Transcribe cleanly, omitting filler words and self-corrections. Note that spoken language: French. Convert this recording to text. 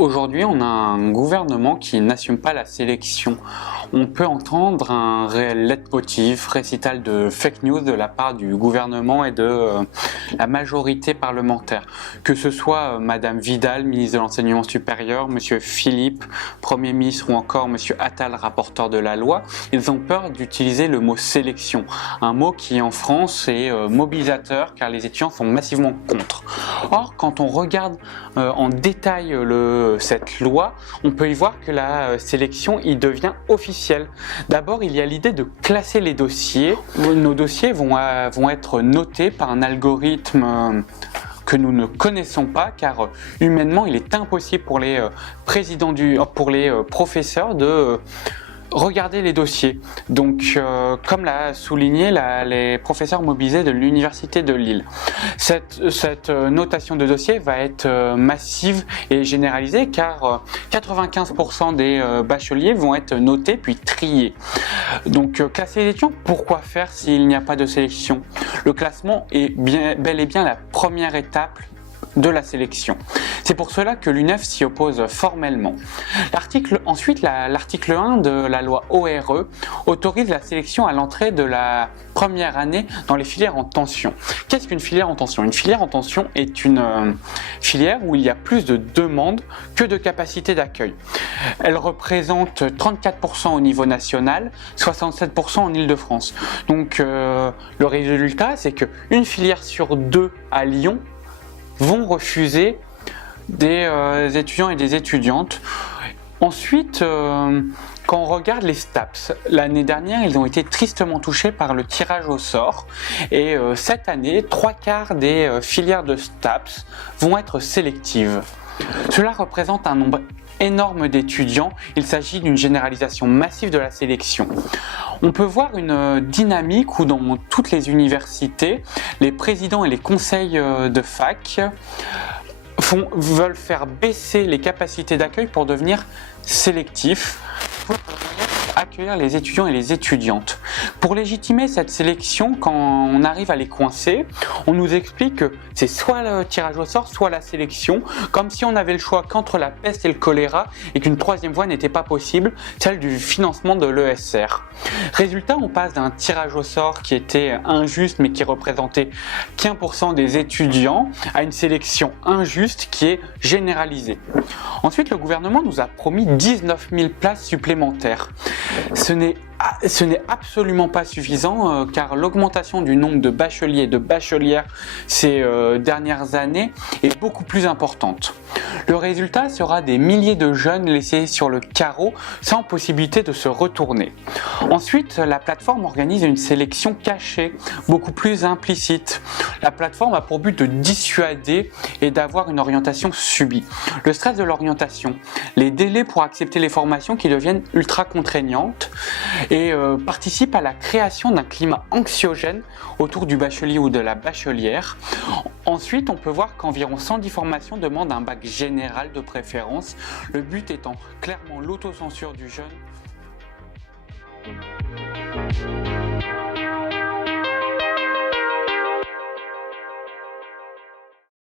Aujourd'hui, on a un gouvernement qui n'assume pas la sélection. On peut entendre un réel leitmotiv, récital de fake news de la part du gouvernement et de la majorité parlementaire. Que ce soit Madame Vidal, ministre de l'Enseignement supérieur, Monsieur Philippe, Premier ministre ou encore Monsieur Attal, rapporteur de la loi, ils ont peur d'utiliser le mot sélection. Un mot qui en France est mobilisateur car les étudiants sont massivement contre. Or, quand on regarde en détail cette loi, on peut y voir que la sélection y devient officielle. D'abord, il y a l'idée de classer les dossiers. Nos dossiers vont être notés par un algorithme que nous ne connaissons pas, car humainement, il est impossible pour les professeurs de regarder les dossiers. Donc, comme l'a souligné les professeurs mobilisés de l'Université de Lille, cette notation de dossier va être massive et généralisée, car 95% des bacheliers vont être notés puis triés. Donc, classer les étudiants, pourquoi faire s'il n'y a pas de sélection? Le classement est bel et bien la première étape de la sélection. C'est pour cela que l'UNEF s'y oppose formellement. L'article 1 de la loi ORE autorise la sélection à l'entrée de la première année dans les filières en tension. Qu'est-ce qu'une filière en tension? Une filière en tension est une filière où il y a plus de demandes que de capacité d'accueil. Elle représente 34% au niveau national, 67% en Île-de-France. Donc le résultat, c'est qu'une filière sur deux à Lyon vont refuser des étudiants et des étudiantes. Ensuite, quand on regarde les STAPS, l'année dernière, ils ont été tristement touchés par le tirage au sort. Et cette année, 3/4 des filières de STAPS vont être sélectives. Cela représente un nombre énorme d'étudiants. Il s'agit d'une généralisation massive de la sélection. On peut voir une dynamique où dans toutes les universités, les présidents et les conseils de fac veulent faire baisser les capacités d'accueil pour devenir sélectifs, pour accueillir les étudiants et les étudiantes. Pour légitimer cette sélection, quand on arrive à les coincer, on nous explique que c'est soit le tirage au sort, soit la sélection, comme si on avait le choix qu'entre la peste et le choléra et qu'une troisième voie n'était pas possible, celle du financement de l'ESR. Résultat, on passe d'un tirage au sort qui était injuste mais qui représentait 15% des étudiants à une sélection injuste qui est généralisée. Ensuite, le gouvernement nous a promis 19 000 places supplémentaires. Ce n'est absolument pas suffisant car l'augmentation du nombre de bacheliers et de bachelières ces dernières années est beaucoup plus importante. Le résultat sera des milliers de jeunes laissés sur le carreau sans possibilité de se retourner. Ensuite, la plateforme organise une sélection cachée, beaucoup plus implicite. La plateforme a pour but de dissuader et d'avoir une orientation subie. Le stress de l'orientation, les délais pour accepter les formations qui deviennent ultra contraignantes et participe à la création d'un climat anxiogène autour du bachelier ou de la bachelière. Ensuite, on peut voir qu'environ 110 formations demandent un bac général de préférence, le but étant clairement l'autocensure du jeune.